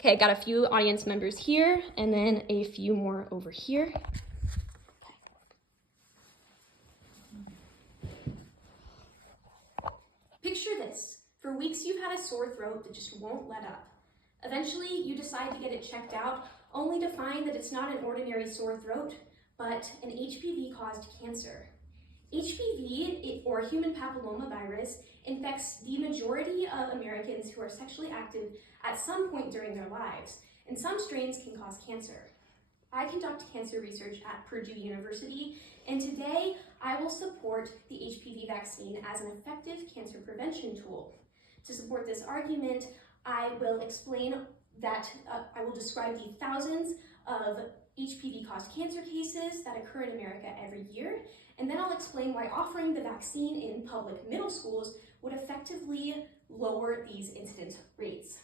Okay, got a few audience members here and then a few more over here. Picture this. For weeks you've had a sore throat that just won't let up. Eventually you decide to get it checked out, only to find that it's not an ordinary sore throat, but an HPV-caused cancer. HPV, or human papillomavirus, infects the majority of Americans who are sexually active at some point during their lives, and some strains can cause cancer. I conduct cancer research at Purdue University, and today I will support the HPV vaccine as an effective cancer prevention tool. To support this argument, I will explain that I will describe the thousands of HPV-caused cancer cases that occur in America every year, and then I'll explain why offering the vaccine in public middle schools would effectively lower these incidence rates.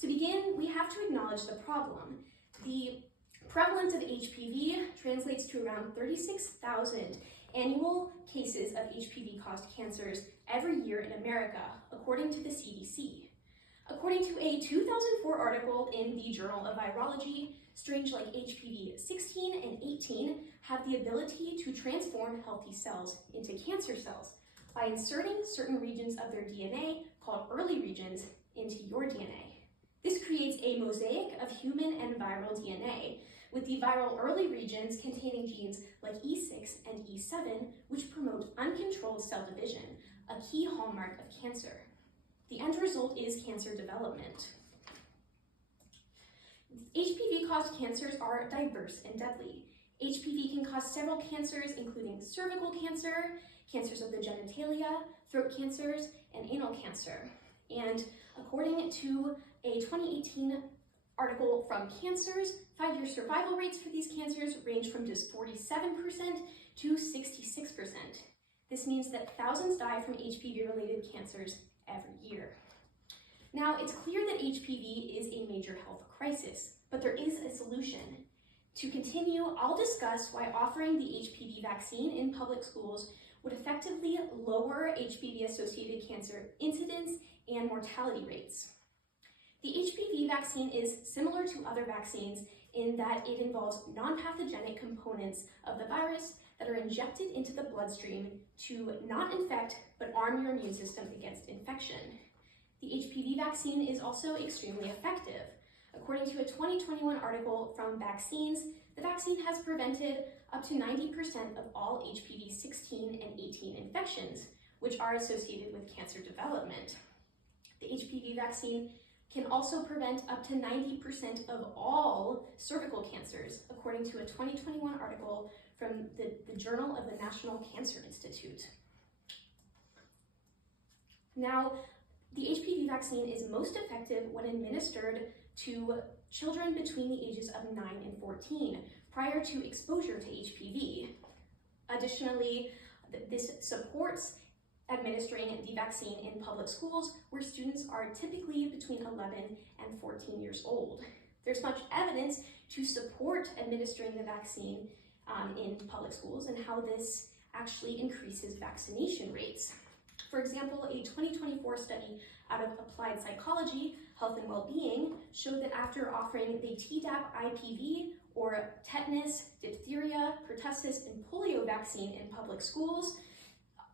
To begin, we have to acknowledge the problem. The prevalence of HPV translates to around 36,000 annual cases of HPV-caused cancers every year in America, according to the CDC. According to a 2004 article in the Journal of Virology, strains like HPV 16 and 18 have the ability to transform healthy cells into cancer cells by inserting certain regions of their DNA, called early regions, into your DNA. This creates a mosaic of human and viral DNA, with the viral early regions containing genes like E6 and E7, which promote uncontrolled cell division, a key hallmark of cancer. The end result is cancer development. HPV-caused cancers are diverse and deadly. HPV can cause several cancers, including cervical cancer, cancers of the genitalia, throat cancers, and anal cancer. And according to a 2018 article from Cancers, 5-year survival rates for these cancers range from just 47% to 66%. This means that thousands die from HPV-related cancers every year. Now, it's clear that HPV is a major health crisis, but there is a solution. To continue, I'll discuss why offering the HPV vaccine in public schools would effectively lower HPV-associated cancer incidence and mortality rates. The HPV vaccine is similar to other vaccines in that it involves non-pathogenic components of the virus that are injected into the bloodstream to not infect, but arm your immune system against infection. The HPV vaccine is also extremely effective. According to a 2021 article from Vaccines, the vaccine has prevented up to 90% of all HPV 16 and 18 infections, which are associated with cancer development. The HPV vaccine can also prevent up to 90% of all cervical cancers, according to a 2021 article from the Journal of the National Cancer Institute. Now, the HPV vaccine is most effective when administered to children between the ages of 9 and 14 prior to exposure to HPV. Additionally, this supports administering the vaccine in public schools where students are typically between 11 and 14 years old. There's much evidence to support administering the vaccine in public schools and how this actually increases vaccination rates. For example, a 2024 study out of Applied Psychology, Health and Wellbeing showed that after offering the Tdap-IPV, or tetanus, diphtheria, pertussis, and polio vaccine in public schools,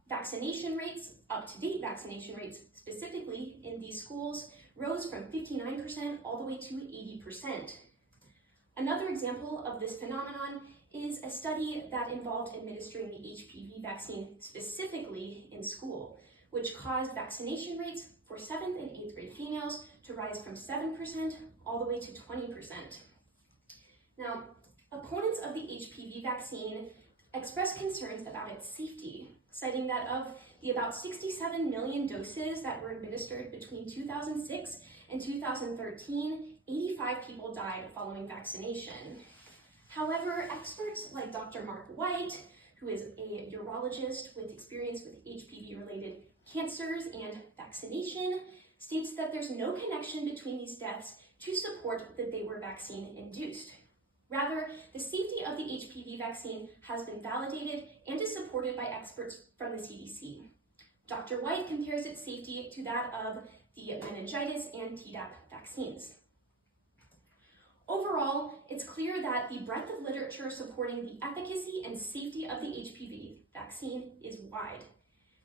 vaccination rates, up-to-date vaccination rates specifically in these schools, rose from 59% all the way to 80%. Another example of this phenomenon is a study that involved administering the HPV vaccine specifically in school, which caused vaccination rates for 7th and 8th grade females to rise from 7% all the way to 20%. Now, opponents of the HPV vaccine expressed concerns about its safety, citing that of the about 67 million doses that were administered between 2006 and 2013, 85 people died following vaccination. However, experts like Dr. Mark White, who is a urologist with experience with HPV-related cancers and vaccination, states that there's no connection between these deaths to support that they were vaccine-induced. Rather, the safety of the HPV vaccine has been validated and is supported by experts from the CDC. Dr. White compares its safety to that of the meningitis and Tdap vaccines. Overall, it's clear that the breadth of literature supporting the efficacy and safety of the HPV vaccine is wide.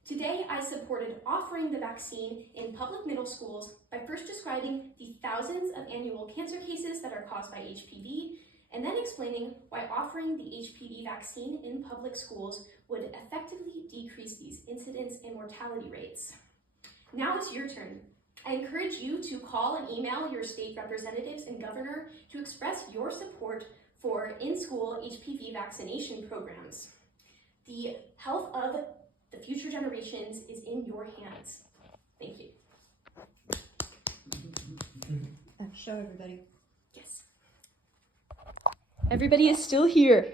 Today, I supported offering the vaccine in public middle schools by first describing the thousands of annual cancer cases that are caused by HPV, and then explaining why offering the HPV vaccine in public schools would effectively decrease these incidence and mortality rates. Now it's your turn. I encourage you to call and email your state representatives and governor to express your support for in-school HPV vaccination programs. The health of the future generations is in your hands. Thank you. Show everybody. Yes. Everybody is still here.